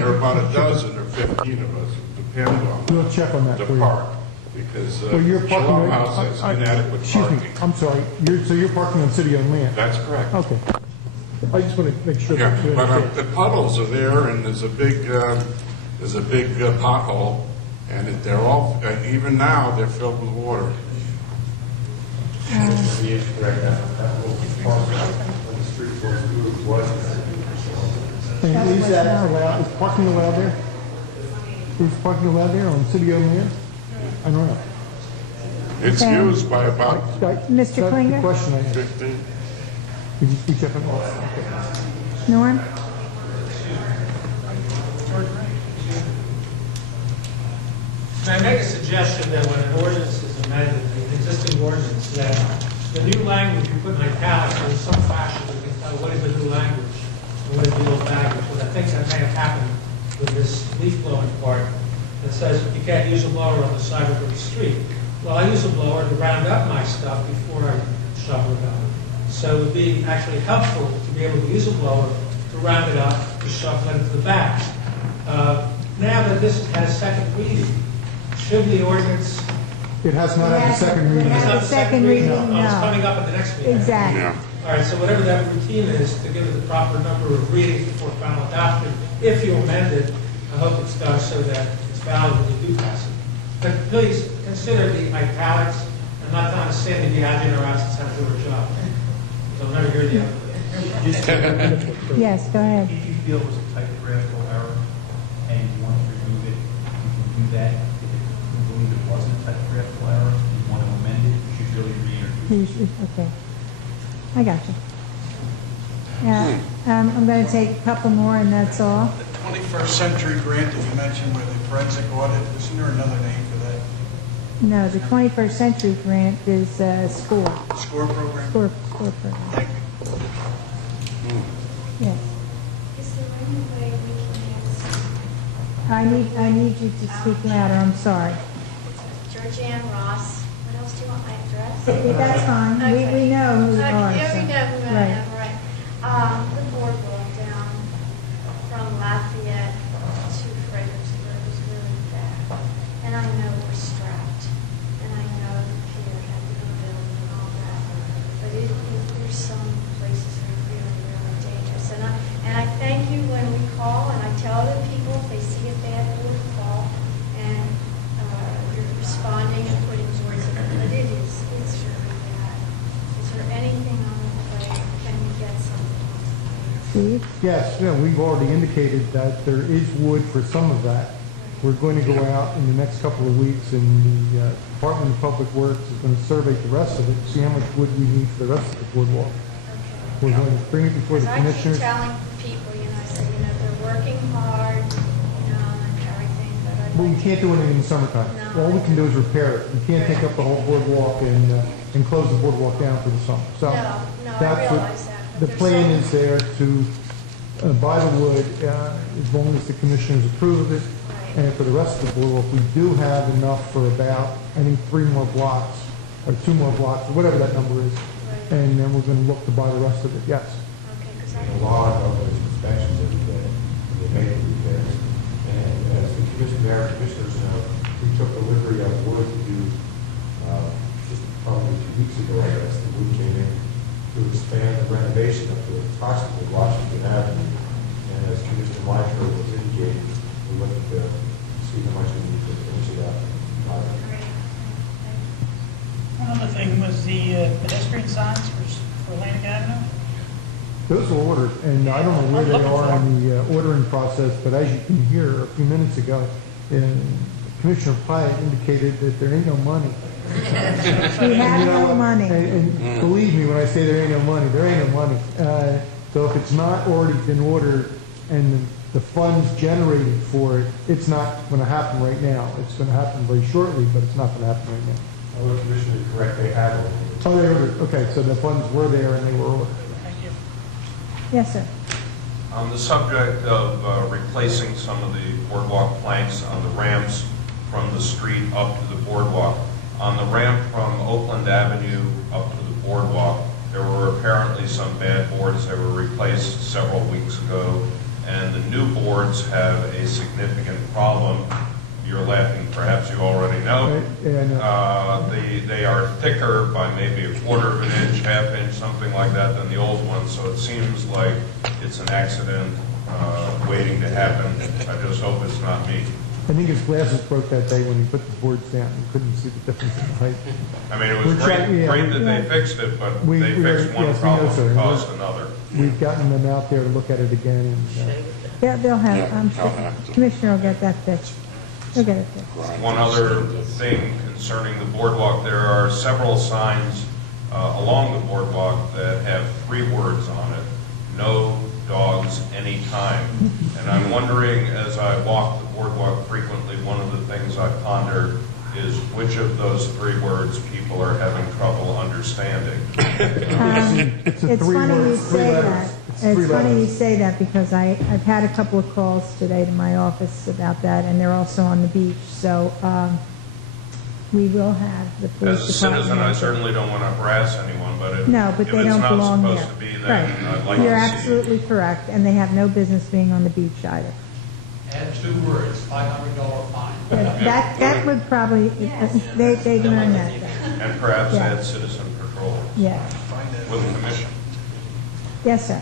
There are about a dozen or 15 of us, depend on We'll check on that the for you. park, because So you're parking, Shalom House has inadequate excuse me, parking. I'm sorry, so you're parking on city-owned land? That's correct. Okay. I just want to make sure Yeah, that you but understand. the puddles are there, and there's a big pothole, and they're all, even now, they're filled with water. The issue right now, that will be parked when the street goes through was. And is that allowed, is parking allowed there? Is parking allowed there on city-owned land? I don't know. It's used by about Mr. Mr. The Klinger? question I had. 15. Could you speak up? Okay. Norm? Can I make a suggestion that when an ordinance is amended, an existing ordinance, that the new language you put in italics, or in some fashion, we can tell what is the new language and what is the old language? Because I think that may have happened with this leaf blowing part that says you can't use a blower on the side of the street. Well, I use a blower to round up my stuff before I shovel it out. So it would be actually helpful to be able to use a blower to round it up, to shovel it into the back. Now that this has second reading, should the ordinance... It has not had a second reading. It has- It's not the second reading, Oh, it's no. coming up at the next meeting. Exactly. Yeah. All right, so whatever that routine is, to give it the proper number of readings before final adoption, if you amend it, I hope it's done so that it's valid when you do pass it. But please, consider the italics. I'm not understanding the admin or absence have to do her job. So I'll never hear the other. Yes, go ahead. If you feel it was a typographical error and you want to remove it, you can do that. If you believe it wasn't a typographical error, you want to amend it, you should really reintroduce it. Okay. I got you. Yeah, I'm going to take a couple more and that's all. The 21st Century Grant that you mentioned with the forensic audit, isn't there another name for that? No, the 21st Century Grant is SCORE. SCORE program? SCORE program. Thank you. Yes. Is there any way we can ask I need you to speak louder, I'm sorry. Georgianne Ross? What else do you want, my address? That's fine. We know who you are. Yeah, we so- know who I Right. am, right. The boardwalk down from Lafayette to Fredericksburg is really bad. And I know we're strapped, and I know the pier had to be built and all that. But there's some places that are really, really dangerous. And I thank you when we call, and I tell the people if they see a bad board, call, and you're responding and putting words in it. But it's really bad. Is there anything on the plate? Can we get something? Steve? Yes, yeah, we've already indicated that there is wood for some of that. We're going to go out in the next couple of weeks, and the Department of Public Works is going to survey the rest of it, see how much wood we need for the rest of the boardwalk. We're going to bring it before the Because I keep commissioners. telling people, I say, they're working hard, and everything, but I. Well, we can't do anything in the summertime. No. All we can do is repair it. We can't take up the whole boardwalk and close the boardwalk down for the summer. So No, I that's what- realize that. but the there's plan so- is there to buy the wood as long as the commissioners approve it. Right. And for the rest of the boardwalk, we do have enough for about, I think, 3 more blocks, or 2 more blocks, or whatever that number is. Right. And then we're going to look to buy the rest of it, yes. Okay, because A lot of those inspections every day, they make it repairs. And as the commissioners know, we took delivery of wood to do, just probably 2 weeks ago, I guess, the wood came in to expand the renovation up to approximately Washington Avenue. And as Commissioner Weichert was indicating, we looked to see how much we need to finish it up. One other thing was the pedestrian signs for Atlantic Avenue. Those are ordered, and I don't know where they are in the ordering process, but as you can hear a few minutes ago, Commissioner Pyatt indicated that there ain't no money. We You have know no what? money. And believe me when I say there ain't no money, there ain't no money. So if it's not already been ordered and the funds generated for it, it's not going to happen right now. It's going to happen very shortly, but it's not going to happen right now. I was Commissioner correct, they have it. Oh, they ordered, okay, so the funds were there and they were ordered. Thank you. Yes, sir. On the subject of replacing some of the boardwalk planks on the ramps from the street up to the boardwalk, on the ramp from Oakland Avenue up to the boardwalk, there were apparently some bad boards that were replaced several weeks ago, and the new boards have a significant problem. You're laughing, perhaps you already know. Yeah, I know. They are thicker by maybe a quarter of an inch, half inch, something like that than the old ones, so it seems like it's an accident waiting to happen. I just hope it's not me. I think his glasses broke that day when he put the boards down. He couldn't see the difference in height. I mean, it was We're great, trying- yeah, great that they yeah. fixed it, but We- they we are- fixed one yes, we know, problem sir. and caused another. We've gotten them out there to look at it again, and Yeah, they'll have, Yeah, I'm they'll sure, have to. Commissioner will get that fixed. He'll get it fixed. One other thing concerning the boardwalk, there are several signs along the boardwalk that have 3 words on it: no dogs anytime. And I'm wondering, as I walk the boardwalk frequently, one of the things I ponder is which of those 3 words people are having trouble understanding. it's a It's funny you 3 say that. letters. It's 3 It's funny you letters. say that because I've had a couple of calls today to my office about that, and they're also on the beach, so we will have the police As a department. citizen, I certainly don't want to harass anyone, but if No, but if they it's don't not belong here. supposed to be, then I'd like You're to see. absolutely correct, and they have no business being on the beach either. Add 2 words, $500 fine. That would probably, they'd learn that, And perhaps Yeah. add citizen patrol yeah. with a commission. Yes, sir.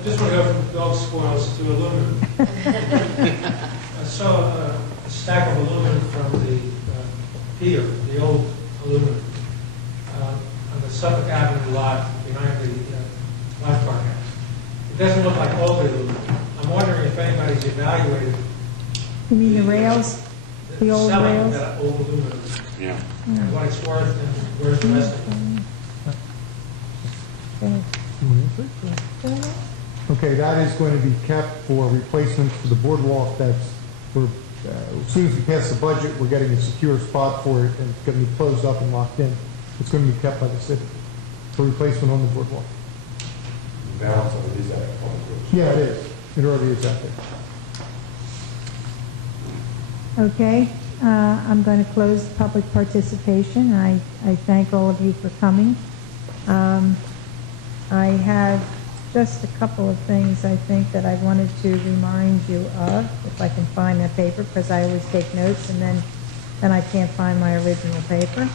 I just want to go from dog spoils to aluminum. I saw a stack of aluminum from the pier, the old aluminum, on the Suffolk Avenue lot behind the lifeguard house. It doesn't look like old aluminum. I'm wondering if anybody's evaluated You mean the rails, the old selling rails? that old aluminum, Yeah. and what it's worth and where's the rest of it. Okay, that is going to be kept for replacements for the boardwalk. That's, as soon as we pass the budget, we're getting a secure spot for it, and it's going to be closed up and locked in. It's going to be kept by the city for replacement on the boardwalk. The balance of it is at Public Works. Yeah, it is. It already is out there. Okay, I'm going to close the public participation. I thank all of you for coming. I have just a couple of things I think that I wanted to remind you of, if I can find that paper, because I always take notes and then I can't find my original paper.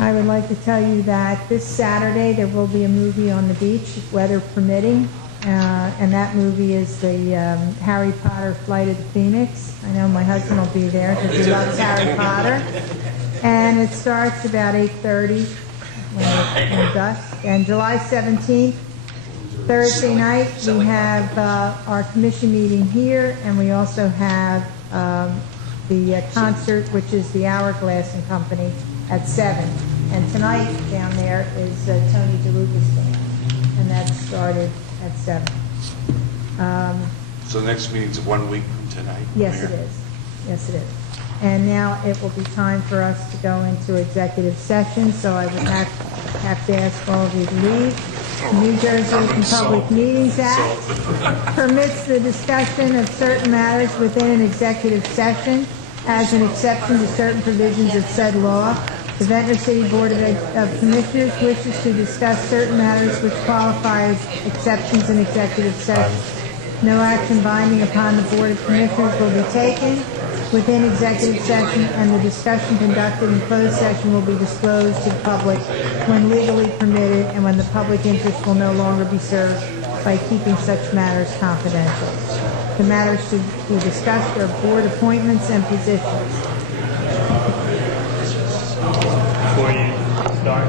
I would like to tell you that this Saturday there will be a movie on the beach, weather permitting, and that movie is the Harry Potter Flight of the Phoenix. I know my husband will be there because he loves Harry Potter. And it starts about 8:30 when dusk. And July 17th, Thursday night, we have our commission meeting here, and we also have the concert, which is the Hourglass and Company, at 7. And tonight down there is Tony DeLuca's band, and that started at 7. So the next meeting's 1 week from tonight? Yes, it is. Yes, it is. And now it will be time for us to go into executive session, so I would have to ask all of you to leave. The New Jersey Open Public Meetings Act permits the discussion of certain matters within an executive session as an exception to certain provisions of said law. The Ventnor City Board of Commissioners wishes to discuss certain matters which qualify as exceptions in executive session. No action binding upon the Board of Commissioners will be taken within executive session, and the discussion conducted in closed session will be disclosed to the public when legally permitted and when the public interest will no longer be served by keeping such matters confidential. The matters to be discussed are board appointments and positions. Before you start.